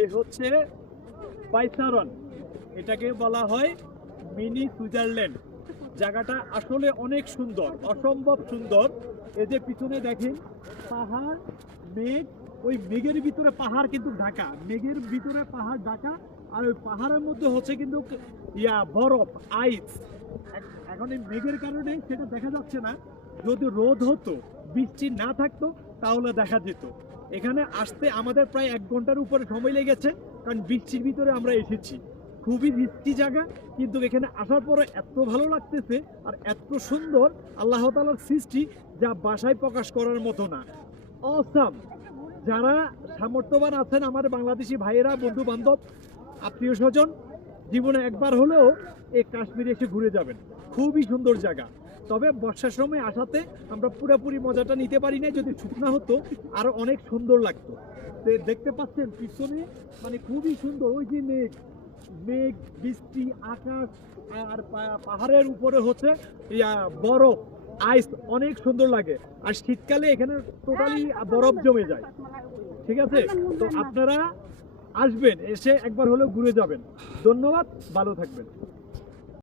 এই হচ্ছে পাইসারন। এটাকে বলা হয় মিনি সুইজারল্যান্ড। জায়গাটা আসলে অনেক সুন্দর, অসম্ভব সুন্দর। এই যে পিছনে দেখেন, পাহাড়, মেঘ, ওই মেঘের ভিতরে পাহাড় কিন্তু ঢাকা। মেঘের ভিতরে পাহাড় ঢাকা, আর ওই পাহাড়ের মধ্যে হচ্ছে কিন্তু ইয়া, বরফ, আইস। এখন এই মেঘের কারণে সেটা দেখা যাচ্ছে না। যদি রোদ হতো, বৃষ্টি না থাকতো, তাহলে দেখা যেত। এখানে আসতে আমাদের প্রায় এক ঘণ্টার উপরে সময় লেগেছে, কারণ বৃষ্টির ভিতরে আমরা এসেছি। খুবই রিস্কি জায়গা, কিন্তু এখানে আসার পরে এত ভালো লাগতেছে আর এত সুন্দর আল্লাহ তালার সৃষ্টি যা বাসায় প্রকাশ করার মতো না। অসাম যারা সামর্থ্যবান আছেন, আমার বাংলাদেশি ভাইয়েরা বন্ধু বান্ধব আত্মীয় স্বজন জীবনে একবার হলেও এই কাশ্মীরে এসে ঘুরে যাবেন। খুবই সুন্দর জায়গা। তবে বর্ষার সময় আসাতে আমরা পুরোপুরি মজাটা নিতে পারি না যদি শুকনা হতো আরও অনেক সুন্দর লাগতো। তো দেখতে পাচ্ছেন পিছনে মানে খুবই সুন্দর ওই যে মেঘ মেঘ বৃষ্টি আকাশ আর পাহাড়ের উপরে হচ্ছে বরফ আইস অনেক সুন্দর লাগে। আর শীতকালে এখানে টোটালি বরফ জমে যায়। ঠিক আছে? তো আপনারা আসবেন এসে একবার হলেও ঘুরে যাবেন। ধন্যবাদ ভালো থাকবেন।